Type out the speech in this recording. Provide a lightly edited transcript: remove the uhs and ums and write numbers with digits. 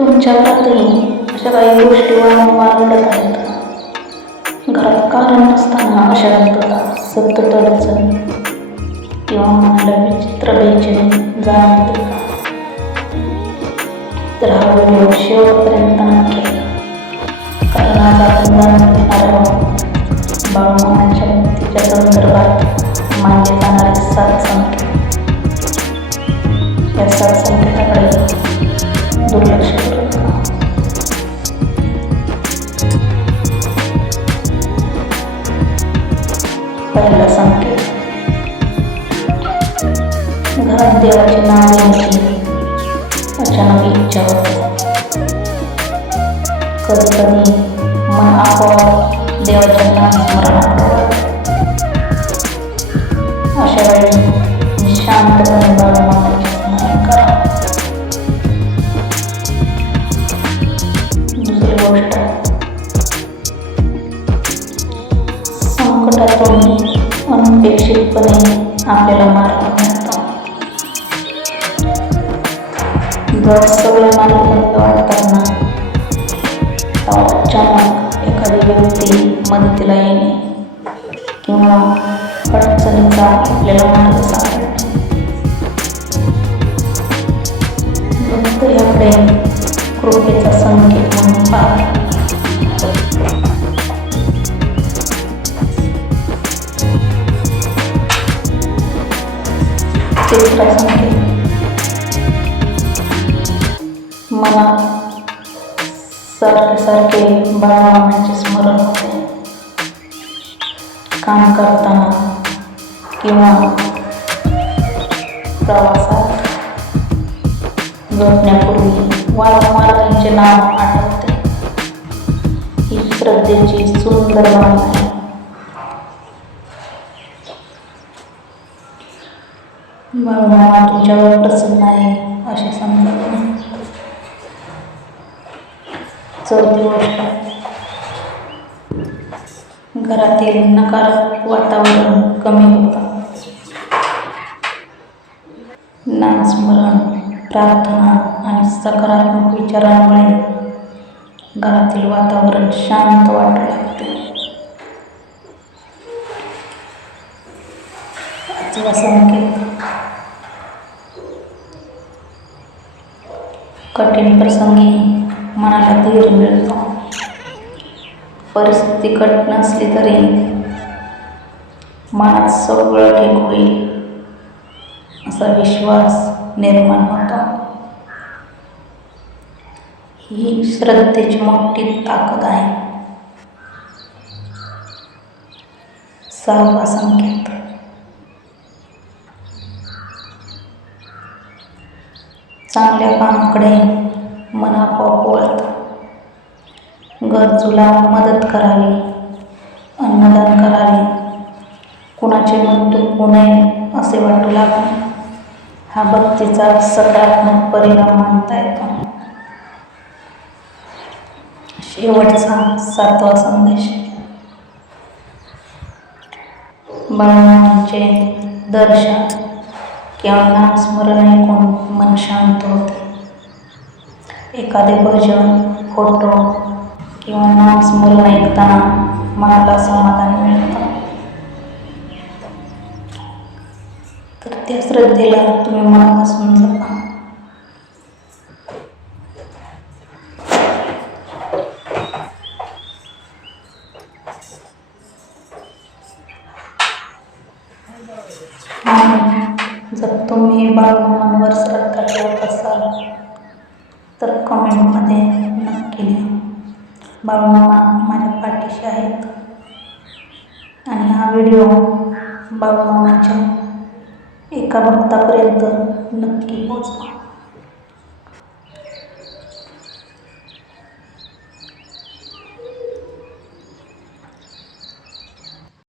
तुमच्याकडे अशा काही गोष्टी वारंवार घडत आहेत. घरात कारण नसताना अशांतता, सतत अडचण किंवा मनाला विचित्र बेचैनी जाणवते का? तर हा व्हिडिओ शेवटपर्यंत नक्की ऐका. कारण आज आपण जाणून घेणार आहोत बाळूमामांच्या मुक्तीच्या संदर्भात मानले जाणारे 7 संकेत. या 7 संकेताकडे दुर्लक्ष करू नका. पहिला संकेत, घरात देवाचे नाव घेण्याची अचानक इच्छा होते. कधी कधी मन आपोआप देवाच्या नामस्मरणात वळते. अशा वेळी शांतपणे बाळूमामांचे स्मरण करा. दुसरी गोष्ट, संकटातून अनपेक्षितपणे आपल्याला मार्ग मिळतो. जर सगळं आनंद वाटताना अचानक एखादी व्यक्ती मदतीला येणे किंवा अडचणीचा आपल्याला मार्ग सापडणे, याकडे कृपेचा संकेत म्हणून पहा. तिसरा संकेत, मनात सारखे बाळूमामांचे स्मरण होते. काम करताना किंवा प्रवासात झोपण्यापूर्वी वारंवार त्यांचे नाव आठवते. ही श्रद्धेची सुंदर भावना आहे. बाळूमामा तुमच्यावर प्रसन्न आहे असे समजा. चौथी गोष्ट, घरातील नकारात्मक वातावरण कमी होतं. नामस्मरण, प्रार्थना आणि सकारात्मक विचारांमुळे घरातील वातावरण शांत वाटू लागते. पाचवा संकेत, कठीण प्रसंगी मनाला धीर मिळतो. परिस्थिती कठीण नसली तरी मनात सगळं ठीक होईल असा विश्वास निर्माण होतो. ही श्रद्धेची मोठी ताकद आहे. 6वा संकेत, चांगल्या कामाकडे मन आपोआप वळतं. गरजूला मदत करावी, अन्नदान करावे, कुणाचे मन दुखवू नये असे वाटू लागणे, हा भक्तीचा सकारात्मक परिणाम मानता येतो. शेवटचा 7वा संदेश, बाळूमामांचे दर्शन किंवा नामस्मरण ऐकून मन शांत होते. एखादे भजन, फोटो किंवा नामस्मरण ऐकताना मनाला समाधान मिळतं. तर त्या श्रद्धेला तुम्ही मनापासून जपा. जर तुम्ही बाळूमामांवर श्रद्धा ठेवत असाल तर कमेंटमध्ये नक्की लिहा. बाळूमामा माझ्या पाठीशी आहेत. आणि हा व्हिडिओ बाळूमामांच्या एका भक्तापर्यंत नक्की पोहोचवा.